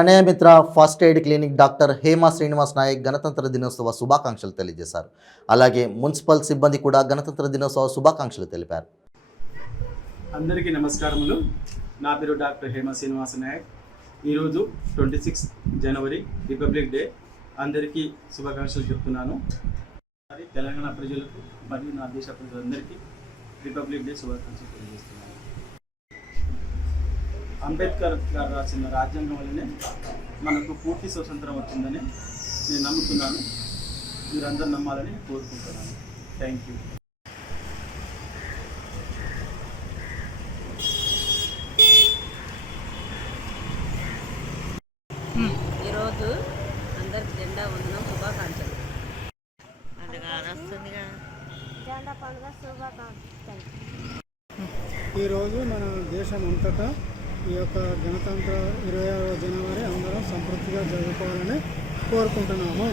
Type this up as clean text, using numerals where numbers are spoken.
ప్రణయమిత్ర first aid clinic doctor Hema Srinivas Nayak గణతంత్ర దినోత్సవ శుభాకాంక్షలు తెలియజేశారు. అలాగే మున్సిపల్ సిబ్బంది కూడా గణతంత్ర దినోత్సవ శుభాకాంక్షలు తెలిపారు. అందరికీ నమస్కారములు. నా పేరు డాక్టర్ హేమ శ్రీనివాస్ నాయక్. ఈరోజు 26 జనవరి రిపబ్లిక్ డే. అందరికీ శుభాకాంక్షలు చెప్తున్నాను. తెలంగాణ ప్రజలకు మరియు నా దేశ ప్రజలందరికీ రిపబ్లిక్ డే శుభాకాంక్షలు తెలియజేస్తున్నాను. అంబేద్కర్ గారు రాసిన రాజ్యాంగం వల్లనే మనకు పూర్తి స్వతంత్రం వచ్చిందని నేను నమ్ముతున్నాను. మీరందరూ నమ్మాలని కోరుకుంటున్నాను. Thank you. ఈరోజు అందరికి జెండా వందనం శుభాకాంక్షలు. ఈరోజు మన దేశం అంతటా ఈ యొక్క గణతంత్ర 26వ జనవరి అందరం సంతృప్తిగా జరుపుకోవాలని కోరుకుంటున్నాము.